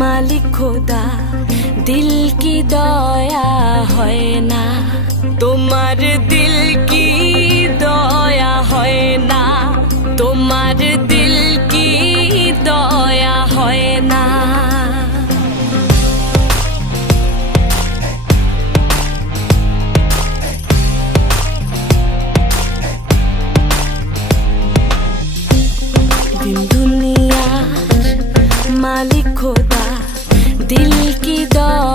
মালিক খোদা দিল কি দয়া হয় না, তোমার দিল কি দয়া হয় না, তোমার দিল কি দয়া হয় না। দিন দুনিয়ার মালিক খোদা দিল কি দয়া